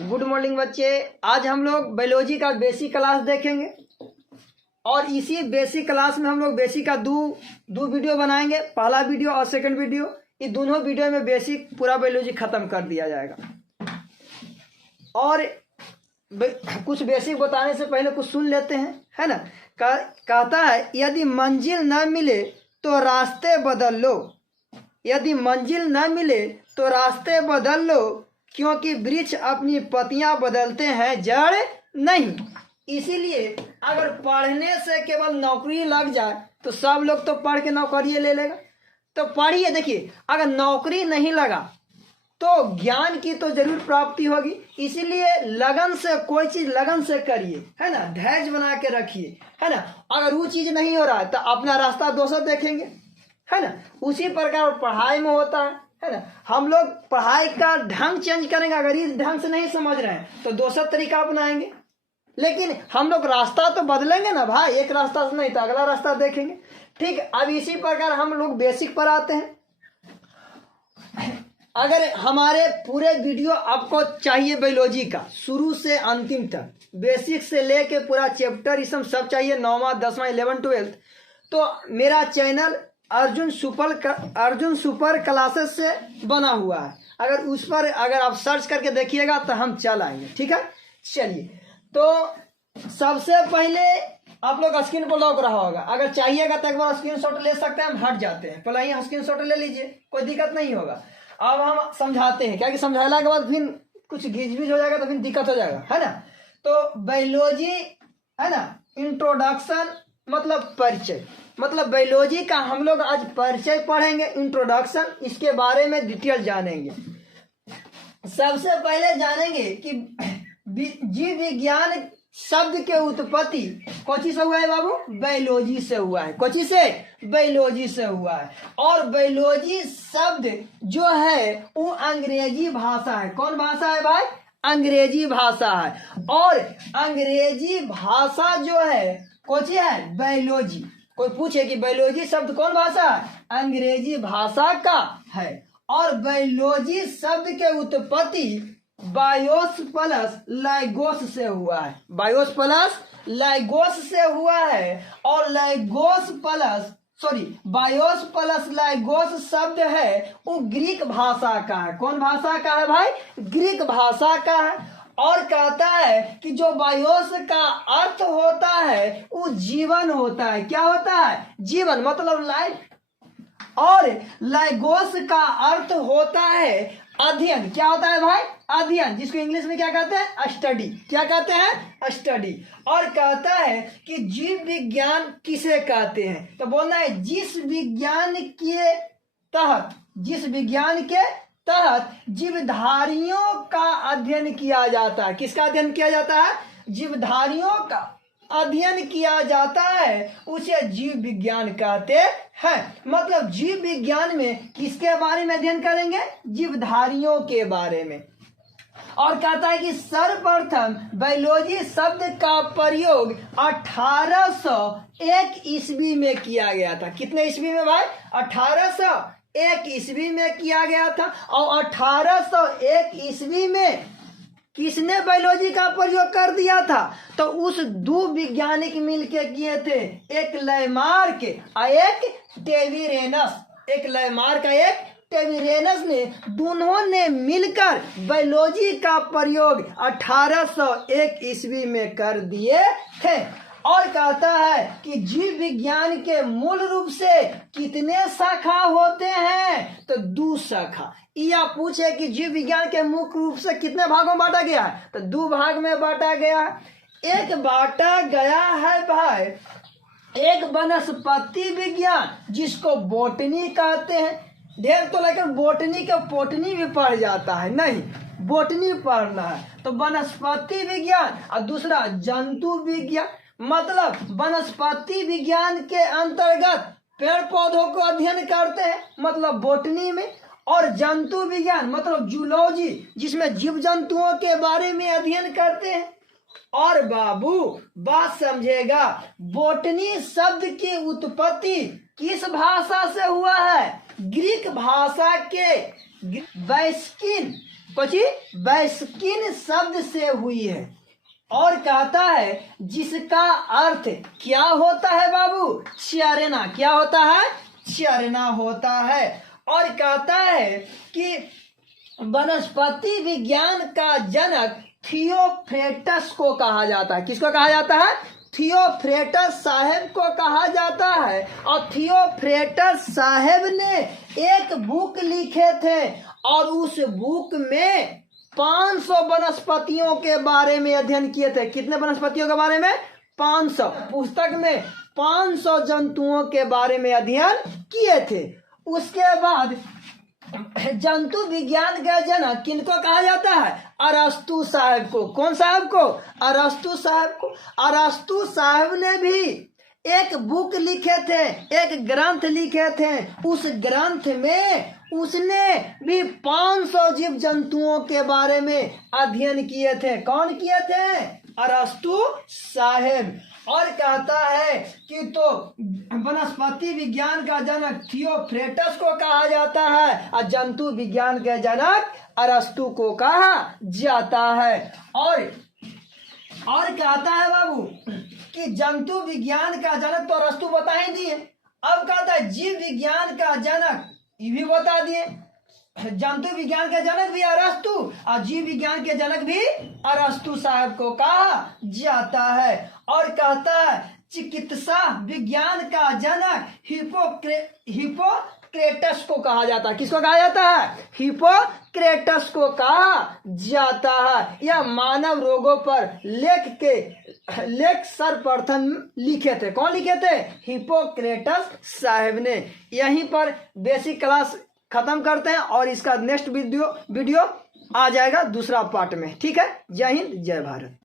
Good morning बच्चे। आज हम लोग बायोलॉजी का बेसिक क्लास देखेंगे और इसी बेसिक क्लास में हम लोग बेसिक का दो वीडियो बनाएंगे, पहला वीडियो और सेकंड वीडियो। ये दोनों वीडियो में बेसिक पूरा बायोलॉजी खत्म कर दिया जाएगा। और कुछ बेसिक बताने से पहले कुछ सुन लेते हैं, है ना। कहता है यदि मंजिल न मिले तो रास्ते बदल लो, यदि मंजिल न मिले तो रास्ते बदल लो, क्योंकि वृक्ष अपनी पत्तियां बदलते हैं, जड़ नहीं। इसीलिए अगर पढ़ने से केवल नौकरी लग जाए तो सब लोग तो पढ़ के नौकरी ले लेगा। तो पढ़िए, देखिए अगर नौकरी नहीं लगा तो ज्ञान की तो जरूर प्राप्ति होगी। इसीलिए लगन से कोई चीज लगन से करिए, है ना, धैर्य बना के रखिए, है ना। अगर वो चीज नहीं हो रहा है तो अपना रास्ता दोसर देखेंगे, है ना। उसी प्रकार पढ़ाई में होता है ना। हम लोग पढ़ाई का ढंग चेंज करेंगे, अगर इस ढंग से नहीं समझ रहे हैं तो दूसरा तरीका अपनाएंगे। लेकिन हम लोग रास्ता तो बदलेंगे ना भाई, एक रास्ता से नहीं तो अगला रास्ता देखेंगे। ठीक, अब इसी प्रकार हम लोग बेसिक पर आते हैं। अगर हमारे पूरे वीडियो आपको चाहिए बायोलॉजी का शुरू से अंतिम तक, बेसिक से लेके पूरा चैप्टर इसम सब चाहिए, 9वां 10वां 11 12, तो मेरा चैनल अर्जुन सुपर क्लासेस से बना हुआ है। अगर उस पर अगर आप सर्च करके देखिएगा तो हम चल आएंगे। ठीक है, चलिए। तो सबसे पहले आप लोग स्क्रीन पर लॉक रहा होगा, अगर चाहिएगा तो एक बार स्क्रीनशॉट ले सकते हैं। हम हट जाते हैं, पहले ही स्क्रीनशॉट ले लीजिए, कोई दिक्कत नहीं होगा। अब हम समझाते हैं, क्या कि समझाने के बाद फिर कुछ घिच हो जाएगा तो फिर दिक्कत हो जाएगा, है ना। तो बायोलॉजी, है ना, इंट्रोडक्शन मतलब परिचय, मतलब बायोलॉजी का हम लोग आज परिचय पढ़ेंगे, इंट्रोडक्शन, इसके बारे में डिटेल जानेंगे। सबसे पहले जानेंगे कि जीव विज्ञान शब्द के उत्पत्ति कौन से हुआ है बाबू? बायोलॉजी से हुआ है। कौन से? बायोलॉजी से हुआ है। और बायोलॉजी शब्द जो है वो अंग्रेजी भाषा है। कौन भाषा है भाई? अंग्रेजी भाषा है। और अंग्रेजी भाषा जो है कौन सी है? बायोलॉजी। कोई पूछे कि बायोलॉजी शब्द कौन भाषा है? अंग्रेजी भाषा का है। और बायोलॉजी शब्द के उत्पत्ति बायोस प्लस लाइगोस से हुआ है। बायोस प्लस लाइगोस से हुआ है। और बायोस प्लस लाइगोस शब्द है वो ग्रीक भाषा का है। कौन भाषा का है भाई? ग्रीक भाषा का है। और कहता है कि जो बायोस का अर्थ होता है वो जीवन होता है। क्या होता है? जीवन, मतलब लाइफ। और लाइगोस का अर्थ होता है अध्ययन। क्या होता है भाई? अध्ययन, जिसको इंग्लिश में क्या कहते हैं? स्टडी। क्या कहते हैं? स्टडी। और कहता है कि जीव विज्ञान किसे कहते हैं? तो बोलना है जिस विज्ञान के तहत जीवधारियों का अध्ययन किया जाता है। किसका अध्ययन किया जाता है? जीवधारियों का अध्ययन किया जाता है, उसे जीव विज्ञान कहते हैं। मतलब जीव विज्ञान में किसके बारे में अध्ययन करेंगे? जीवधारियों के बारे में। और कहता है कि सर्वप्रथम बायोलॉजी शब्द का प्रयोग 1801 ईस्वी में किया गया था। कितने ईस्वी में भाई? 1801 ईस्वी में किया गया था। और 1801 ईस्वी में किसने बायोलॉजी का प्रयोग कर दिया था? तो उस दो वैज्ञानिक मिलके किए थे, एक लैमार्क और एक टेविरेनस। एक लैमार्क और एक टेविरेनस ने, दोनों ने मिलकर बायोलॉजी का प्रयोग 1801 ईस्वी में कर दिए थे। और कहता है कि जीव विज्ञान के मूल रूप से कितने शाखा होते हैं? तो 2 शाखा। या पूछे कि जीव विज्ञान के मुख्य रूप से कितने भागों में बांटा गया है? तो 2 भाग में बांटा गया है। एक बांटा गया है भाई, एक वनस्पति विज्ञान जिसको बोटनी कहते हैं। ढेर तो लेकिन बोटनी के पोटनी भी पढ़ जाता है, नहीं, बोटनी पढ़ना है। तो वनस्पति विज्ञान और दूसरा जंतु विज्ञान। मतलब वनस्पति विज्ञान के अंतर्गत पेड़ पौधों को अध्ययन करते हैं, मतलब बोटनी में। और जंतु विज्ञान मतलब जूलॉजी, जिसमें जीव जंतुओं के बारे में अध्ययन करते हैं। और बाबू बात समझेगा, बोटनी शब्द की उत्पत्ति किस भाषा से हुआ है? ग्रीक भाषा के बैस्किन कुछ बैस्किन शब्द से हुई है। और कहता है जिसका अर्थ क्या होता है बाबू? चरना। क्या होता है? चरना होता है। और कहता है कि वनस्पति विज्ञान का जनक थियोफ्रेटस को कहा जाता है। किसको कहा जाता है? थियोफ्रेटस साहब को कहा जाता है। और थियोफ्रेटस साहब ने एक बुक लिखे थे और उस बुक में 500 वनस्पतियों के बारे में अध्ययन किए थे। कितने वनस्पतियों के बारे में? 500। पुस्तक में 500 जंतुओं के बारे में अध्ययन किए थे। उसके बाद जंतु विज्ञान का जनक किनको कहा जाता है? अरस्तु साहब को। कौन साहब को? अरस्तु साहब को। अरस्तु साहब ने भी एक बुक लिखे थे, एक ग्रंथ लिखे थे। उस ग्रंथ में उसने भी 500 जीव जंतुओं के बारे में अध्ययन किए थे। कौन किए थे? अरस्तु साहब। और कहता है कि तो वनस्पति विज्ञान का जनक थियोफ्रेटस को कहा जाता है और जंतु विज्ञान के जनक अरस्तु को कहा जाता है। और कहता है बाबू कि जंतु विज्ञान का जनक तो अरस्तु बता ही दिए। अब कहता है जीव विज्ञान का जनक ये भी बता दिए। जंतु विज्ञान के जनक भी अरस्तु और जीव विज्ञान के जनक भी अरस्तु साहब को कहा जाता है। और कहता है चिकित्सा विज्ञान का जनक हिपोक्रेटस को कहा जाता है। किसको कहा जाता है? हिपोक्रेटस को कहा जाता है। यह मानव रोगों पर लेख सर्वप्रथम लिखे थे। कौन लिखे थे? हिपोक्रेटस साहब ने। यहीं पर बेसिक क्लास खत्म करते हैं और इसका नेक्स्ट वीडियो आ जाएगा दूसरा पार्ट में। ठीक है। जय हिंद, जय भारत।